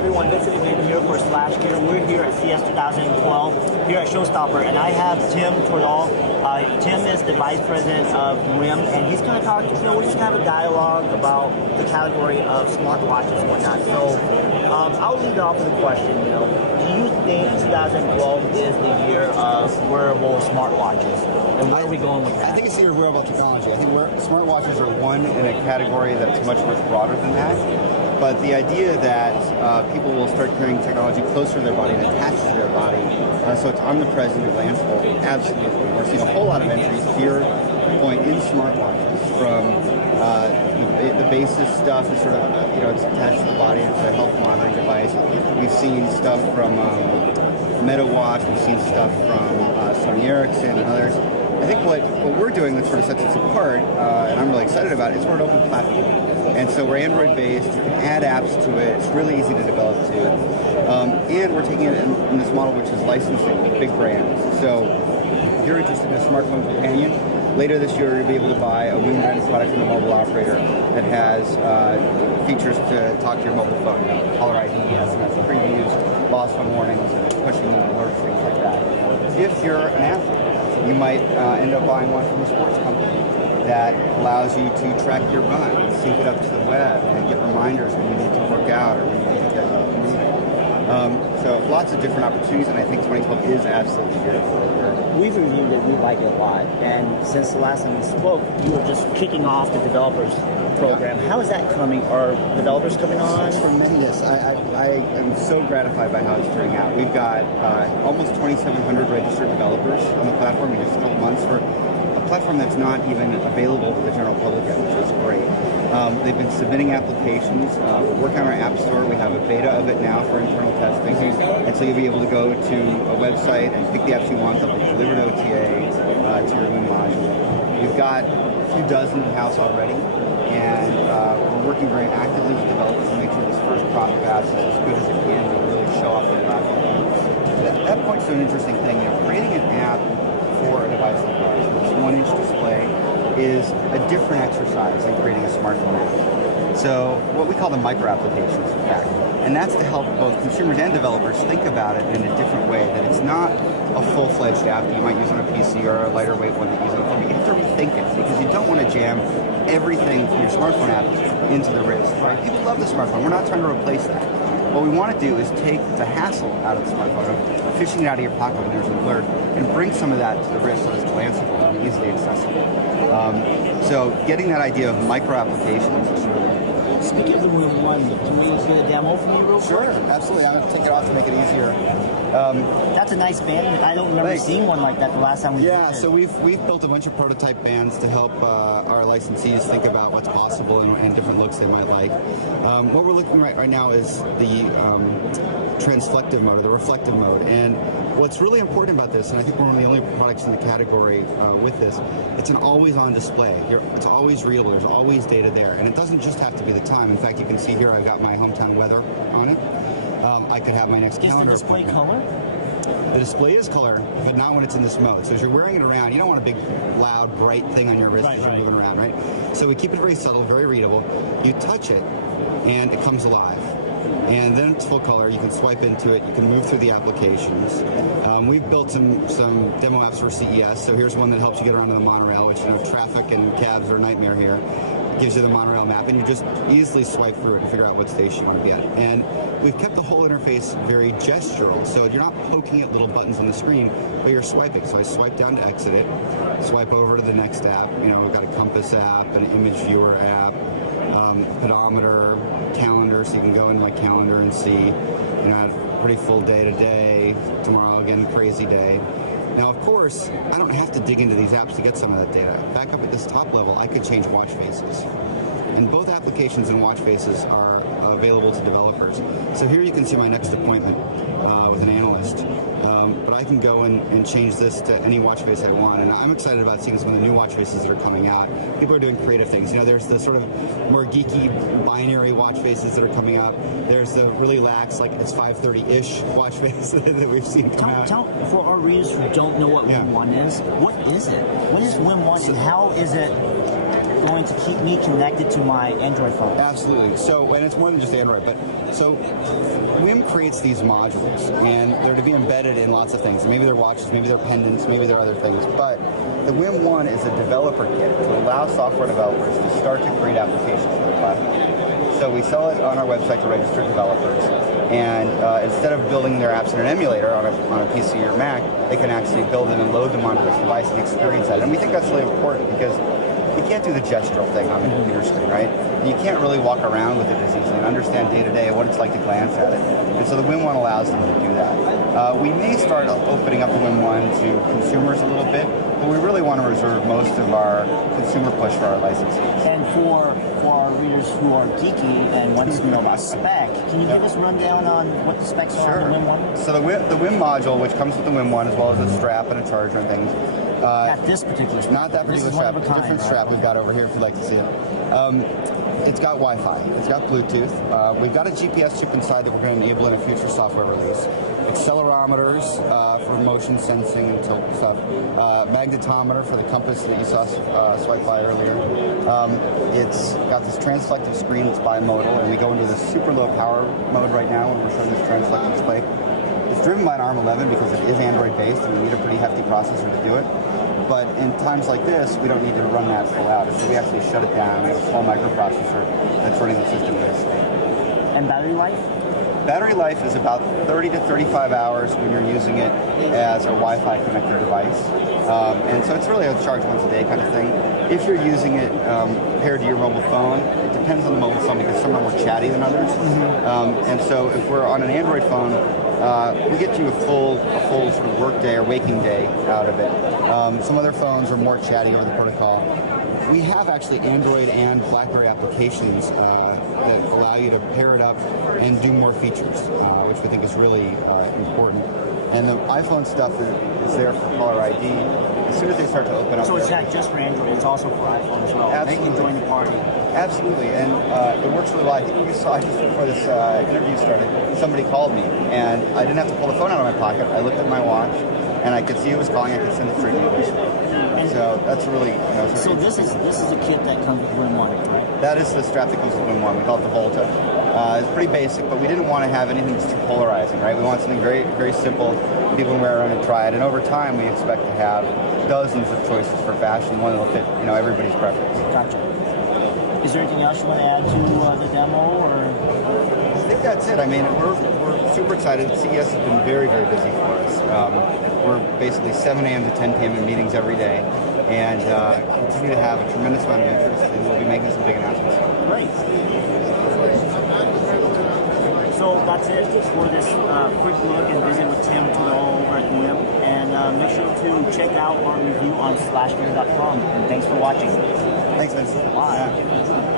everyone, this is David here for Slash Gear. We're here at CES 2012 here at Showstopper, and I have Tim Tordall. Tim is the Vice President of WIMM, and he's going to talk, we're just going to have a dialogue about the category of smartwatches and whatnot. So I'll lead off with a question, do you think 2012 is the year of wearable smartwatches? And where are we going with that? I think it's the year of wearable technology. I think smartwatches are one in a category that's much broader than that. But the idea that people will start carrying technology closer to their body and attached to their body, so it's omnipresent and glanceable, absolutely. We're seeing a whole lot of entries here point in smartwatches from the basis stuff is sort of, it's attached to the body, it's a health monitoring device. We've seen stuff from MetaWatch, we've seen stuff from Sony Ericsson and others. I think what we're doing that sort of sets us apart, and I'm really excited about it, is we're an open platform. And so we're Android-based, you can add apps to it, it's really easy to develop to. And we're taking it in this model which is licensing with big brands. So if you're interested in a smartphone companion, later this year you'll be able to buy a WIMM branded product from a mobile operator that has features to talk to your mobile phone, caller ID, SMS, previews, lost phone warnings, pushing alerts, things like that. If you're an athlete, you might end up buying one from a sports company that allows you to track your run, sync it up to the web, and get reminders when you need to work out or when you need to get moving. So lots of different opportunities, and I think 2012 is absolutely here for it. We've reviewed it, we like it a lot, and since the last time we spoke, you were just kicking off the developers program. How is that coming? Are developers coming on? Tremendous. I am so gratified by how it's turning out. We've got almost 2,700 registered developers on the platform in just a couple months for a platform that's not even available to the general public yet, which is great. They've been submitting applications. We're working on our app store. We have a beta of it now for internal testing. And so you'll be able to go to a website and pick the apps you want. They'll be delivered OTA to your WIMM module. We've got a few dozen in-house already. And we're working very actively with developers to make sure this first product batch is as good as it can to really show off the platform. That points to an interesting thing. Creating an app for a device like ours, this 1-inch display, is a different exercise than creating a smartphone app. So what we call the micro applications, in fact, and that's to help both consumers and developers think about it in a different way, that it's not a full-fledged app that you might use on a PC or a lighter weight one that you use on a phone. You have to rethink it because you don't want to jam everything from your smartphone app into the wrist, right? People love the smartphone. We're not trying to replace that. What we want to do is take the hassle out of the smartphone, of fishing it out of your pocket when there's an alert, and bring some of that to the wrist so it's glanceable and easily accessible. So getting that idea of micro applications is really important. Speaking of the WIMM 1, can we get a demo from you real quick? Sure, absolutely. I'm going to take it off to make it easier. That's a nice band. I don't remember seeing one like that the last time we did it. Yeah, so we've built a bunch of prototype bands to help our licensees think about what's possible and different looks they might like. What we're looking at right now is the transflective mode, or the reflective mode. And what's really important about this, and I think we're one of the only products in the category with this, it's an always-on display. It's always real. There's always data there. And it doesn't just have to be the time. In fact, you can see here I've got my hometown weather on it. I could have my next calendar appointment. Is the display color? The display is color, but not when it's in this mode. So as you're wearing it around, you don't want a big, loud, bright thing on your wrist as you're moving around, right? So we keep it very subtle, very readable. You touch it, and it comes alive. And then it's full color. You can swipe into it. You can move through the applications. We've built some demo apps for CES. So here's one that helps you get around the monorail, which, traffic and cabs are a nightmare here. Gives you the monorail map, and you just easily swipe through it and figure out what station you want to be at. And we've kept the whole interface very gestural, so you're not poking at little buttons on the screen, but you're swiping. So I swipe down to exit it, swipe over to the next app. We've got a compass app, an image viewer app, pedometer, calendar, so you can go into my calendar and see, I had a pretty full day today, tomorrow again, crazy day. Now, of course, I don't have to dig into these apps to get some of that data. Back up at this top level, I could change watch faces. And both applications and watch faces are available to developers. So here you can see my next appointment with an analyst. But I can go and change this to any watch face I want. And I'm excited about seeing some of the new watch faces that are coming out. People are doing creative things. There's the sort of more geeky binary watch faces that are coming out. There's the really lax, like it's 5:30-ish watch face that we've seen come out. For our readers who don't know what WIMM 1 is, what is it? What is WIMM 1 and how is it going to keep me connected to my Android phone? Absolutely. So, and it's more than just Android, but so WIMM creates these modules, and they're to be embedded in lots of things. Maybe they're watches, maybe they're pendants, maybe they're other things. But the WIMM 1 is a developer kit to allow software developers to start to create applications for the platform. So we sell it on our website to registered developers, and instead of building their apps in an emulator on a PC or Mac, they can actually build them and load them onto this device and experience that. And we think that's really important because you can't do the gestural thing on the computer screen, right? You can't really walk around with it as easily and understand day to day what it's like to glance at it. And so the WIMM 1 allows them to do that. We may start opening up the WIMM 1 to consumers a little bit, but we really want to reserve most of our consumer push for our licensees. And for our readers who are geeky and want to know about spec, can you give us a rundown on what the specs are on the WIMM 1? So the WIMM module, which comes with the WIMM 1 as well as a strap and a charger and things. Not this particular strap. Not that particular strap. One of a kind, different strap we've got over here if you'd like to see it. It's got Wi-Fi. It's got Bluetooth. We've got a GPS chip inside that we're going to enable in a future software release. Accelerometers for motion sensing and tilt stuff. Magnetometer for the compass that you saw swipe by earlier. It's got this transflective screen that's bimodal, and we go into this super low power mode right now when we're showing this transflective display. It's driven by an ARM11 because it is Android based and we need a pretty hefty processor to do it. But in times like this, we don't need to run that full out. So we actually shut it down. We have a small microprocessor that's running the system in this state. And battery life? Battery life is about 30 to 35 hours when you're using it as a Wi-Fi connected device. And so it's really a charge once a day kind of thing. If you're using it paired to your mobile phone, it depends on the mobile phone because some are more chatty than others. And so if we're on an Android phone, we get you a full sort of work day or waking day out of it. Some other phones are more chatty over the protocol. We have actually Android and BlackBerry applications that allow you to pair it up and do more features, which we think is really important. And the iPhone stuff is there for caller ID. As soon as they start to open up... So it's not just for Android, it's also for iPhone as well. Absolutely. They can join the party. Absolutely, and it works really well. I think you saw just before this interview started, somebody called me, and I didn't have to pull the phone out of my pocket. I looked at my watch, and I could see who was calling. I could send it straight to voicemail. So that's really, So this is a kit that comes with WIMM 1, right? That is the strap that comes with WIMM 1. We call it the Volta. It's pretty basic, but we didn't want to have anything that's too polarizing, right? We want something very, very simple. People can wear around and try it, and over time, we expect to have dozens of choices for fashion, one that'll fit, everybody's preference. Gotcha. Is there anything else you want to add to the demo, or? I think that's it. I mean, we're super excited. CES has been very, very busy for us. We're basically 7 a.m. to 10 p.m. in meetings every day, and continue to have a tremendous amount of interest, and we'll be making some big announcements. Great. So that's it for this quick look and visit with Tim Tudor over at WIMM. And make sure to check out our review on slashgear.com. And thanks for watching. Thanks, Vince. Bye.